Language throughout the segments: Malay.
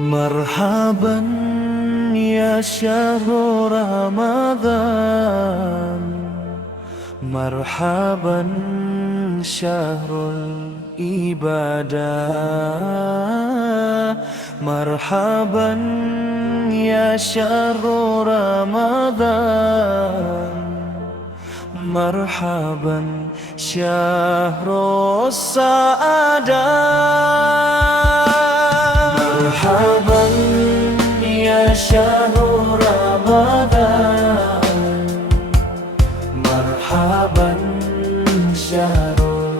Marhaban ya syahrul Ramadan, marhaban syahrul ibadah, marhaban ya syahrul Ramadan, marhaban syahrul sa'adah. Marhaban ya syahrul Ramadan, marhaban syahrul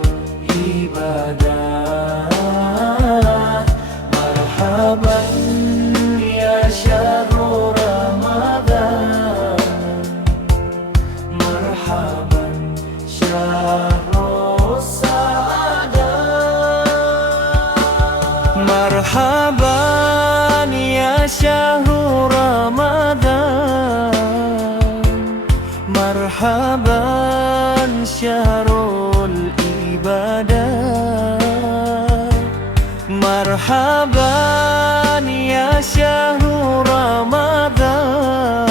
ibadah, marhaban ya syahrul Ramadan, marhaban syahrul sa'adah. Marhaban ya syahrul Ramadan, marhaban syahrul ibadah, marhaban ya syahrul Ramadan,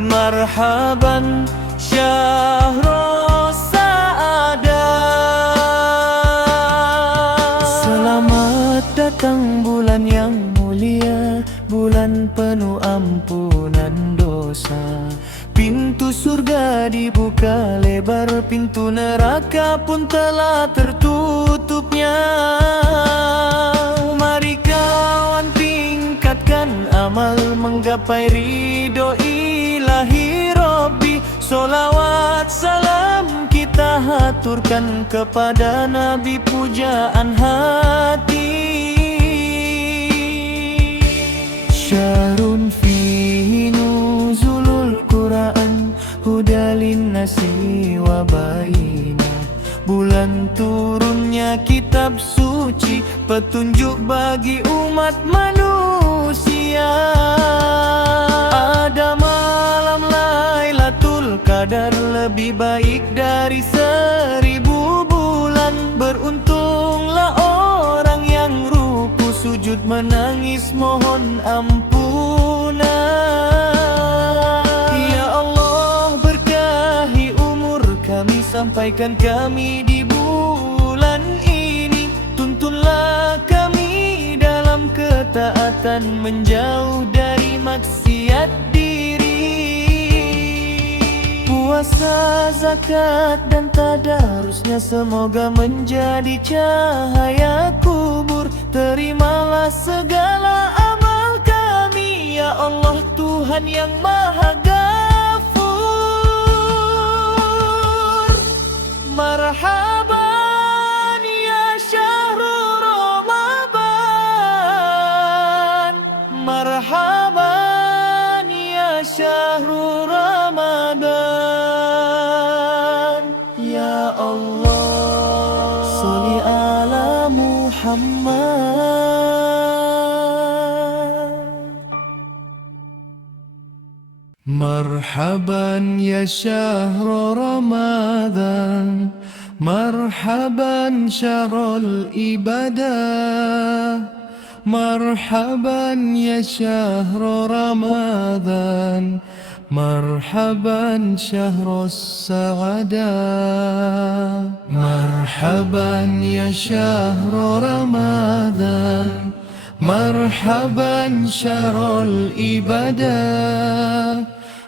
marhaban syahrul sa'adah. Selamat datang bulan yang mulia, bulan penuh ampunan dosa. Pintu surga dibuka lebar, pintu neraka pun telah tertutupnya. Mari kawan tingkatkan amal, menggapai ridho ilahi Rabbi. Solawat salam kita haturkan kepada Nabi, pujaan hati. Syahrun fihi nuzulul Quran, hudalin nasi wa bayinah. Bulan turunnya kitab suci, petunjuk bagi umat manusia. Ada malam Lailatul Qadar, lebih baik dari 1000 bulan. Beruntunglah orang yang ruku sujud menangis mohon ampunan. Ya Allah, berkahi umur kami, sampaikan kami di bulan ini. Tuntunlah kami dalam ketaatan, menjauh dari maksiat diri. Puasa, zakat dan tadarusnya semoga menjadi cahaya kubur. Terimalah segala amal kami, ya Allah Tuhan yang Maha Ghafur. Marhaban ya syahrul Ramadan, marhaban ya syahrul Ramadan. Ya Allah, sholli ala Muhammad. Marhaban ya syahrul Ramadan, marhaban syahrul ibadah, marhaban ya syahrul Ramadan, marhaban syahrul sa'adah. Marhaban ya syahrul Ramadan, marhaban syahrul ibadah,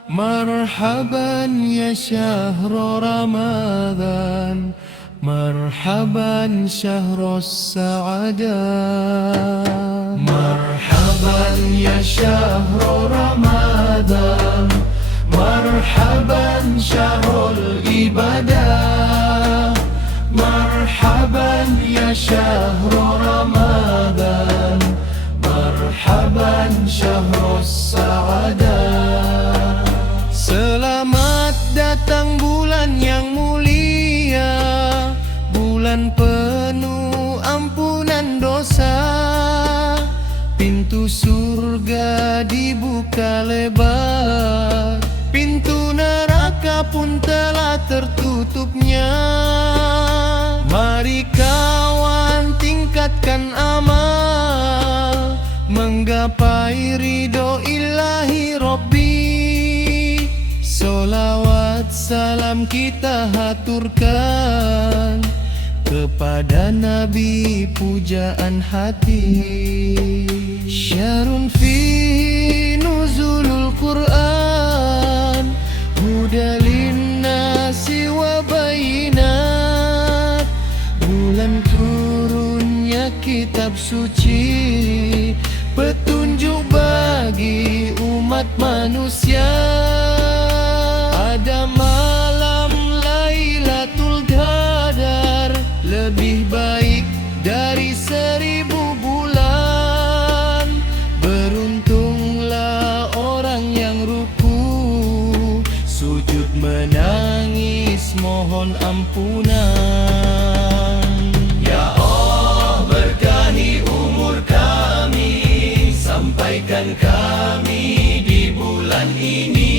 marhaban ya syahrul Ramadan, marhaban syahrul sa'adah. Marhaban ya syahrul Ramadan, marhaban syahrul ibadah. Marhaban ya syahrul Ramadan, marhaban syahrus sa'adah. Selamat datang bulan yang mulia, bulan penuh ampunan dosa. Pintu surga dibuka lebar, pintu neraka pun telah tertutupnya. Mari kawan tingkatkan amal, menggapai ridho ilahi Rabbi. Solawat salam kita haturkan kepada Nabi pujaan hati. Syahrun fi nuzulul Quran, hudalin nasi wa bayinat. Bulan turunnya kitab suci, petunjuk bagi umat manusia. Ada malam Lailatul Qadar, lebih baik dari 1000 bulan. Beruntunglah orang yang ruku, sujud menangis mohon ampunan. Ya Allah, berkahi umur kami, sampaikan kami di bulan ini.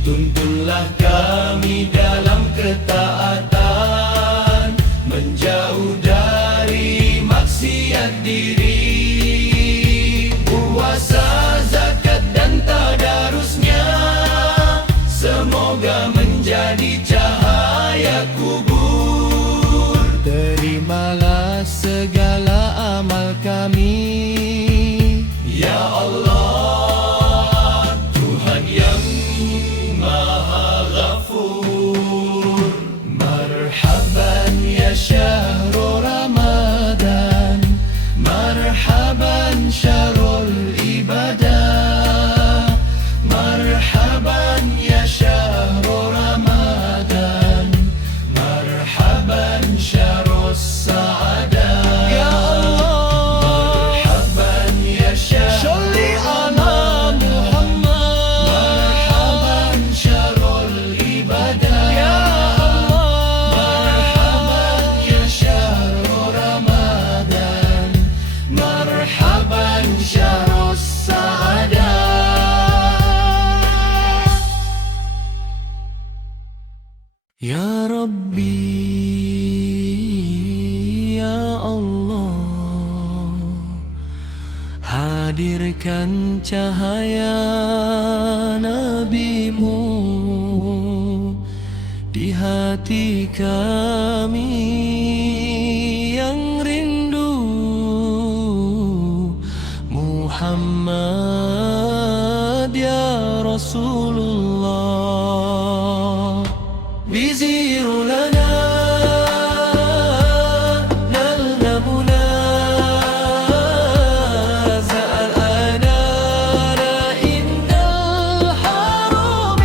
Tuntunlah kami dalam ketaatan, menjauh dari maksiat diri. Puasa, zakat dan tadarusnya semoga menjadi cahaya kubur. Terimalah segala amal kami, ya Allah, Tuhan yang Maha Ghafur. Marhaban ya syahrul Ramadan, marhaban syahrul ibadah. Marhaban ya syahrul Ramadan, marhaban syahrus sa'adah. Ya Allah, marhaban ya syahrul ya Rabbi, ya Allah, hadirkan cahaya Nabi-Mu di hati kami yang rindu Muhammad ya Rasulullah. بزير لنا نلنا منازع الأنار عند الحرم.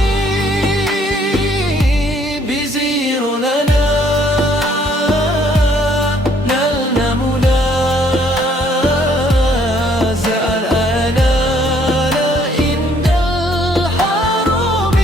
بزير لنا نلنا منازع الأنار عند الحرم.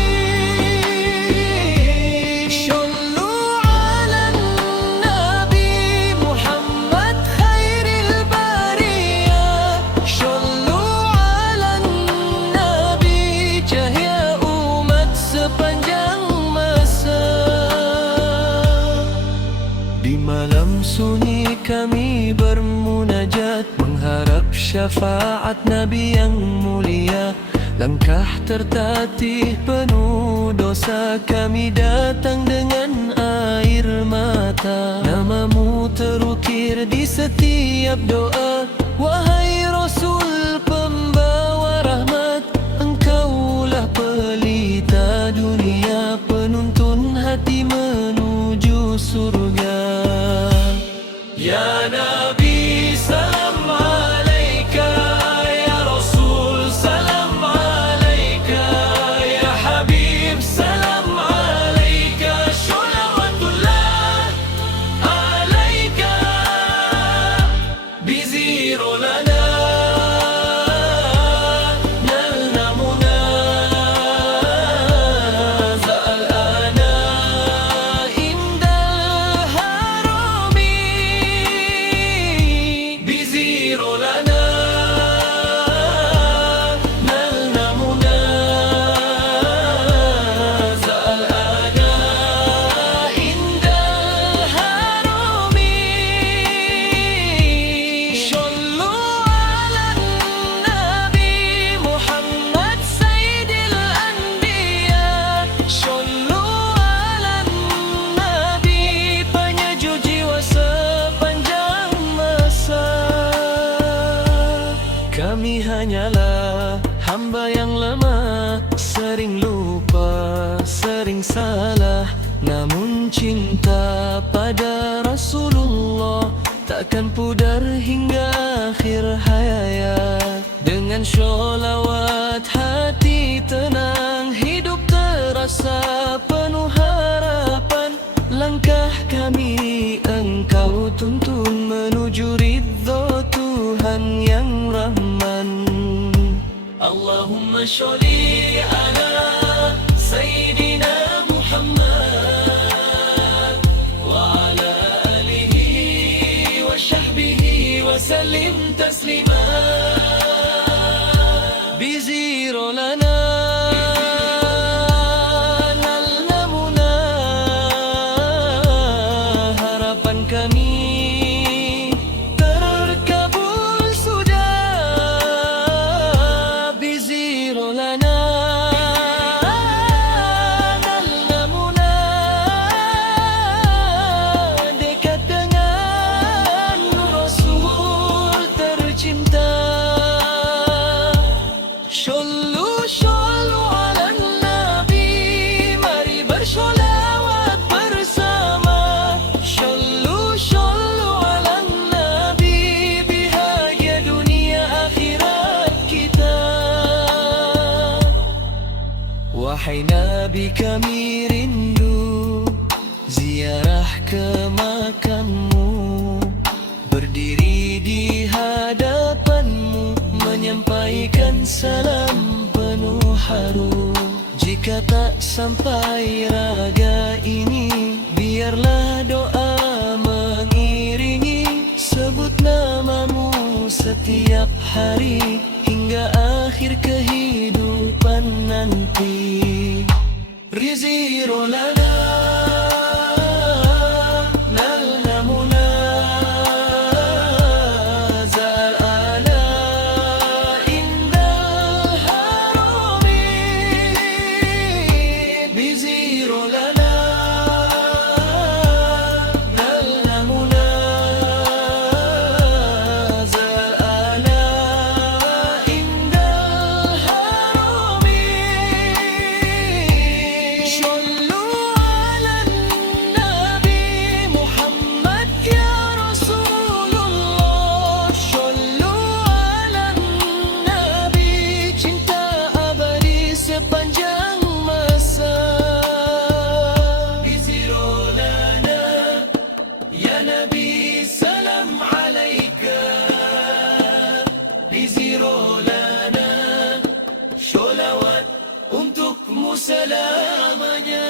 Malam sunyi kami bermunajat, mengharap syafaat Nabi yang mulia. Langkah tertatih penuh dosa, kami datang dengan air mata. Namamu terukir di setiap doa, wahai Rasul pembawa rahmat. Engkaulah pelita dunia, penuntun hati menuju surga. Ya Nabi salam alaika, ya Rasul salam alaika, ya Habib salam hamba yang lemah, sering lupa, sering salah. Namun cinta pada Rasulullah takkan pudar hingga akhir hayat. Dengan sholawat hati tenang, hidup terasa penuh harapan. Langkah kami engkau tuntun menuju ridha Tuhan yang Rahman. Allahumma sholli ala Sayyidina Muhammad wa ala alihi wa sahbihi wa sallim taslima. Biziro lana nallamuna, harapan kami terkabul sudah. Biziro lana nallamuna, dekat dengan Rasul tercinta. Shollu ala Nabi, mari bersholawat bersama. Shollu ala Nabi, bahagia dunia akhirat kita. Wahai Nabi, kami rindu ziarah ke makammu, berdiri di hadapanmu, menyampaikan salam penuh haru. Jika tak sampai raga ini, biarlah doa mengiringi. Sebut namamu setiap hari hingga akhir kehidupan nanti. Riziro lana nallamuna, zal ala indal harami. Biziro lana nallamuna, zal ala indal harami. Shollu ala Nabi Muhammad ya Rasulullah. Shollu ala Nabi, cinta abadi sepanjang masa. Biziro lana ya Nabi, salam alaika. Biziro lana, sholawat untukmu selamanya.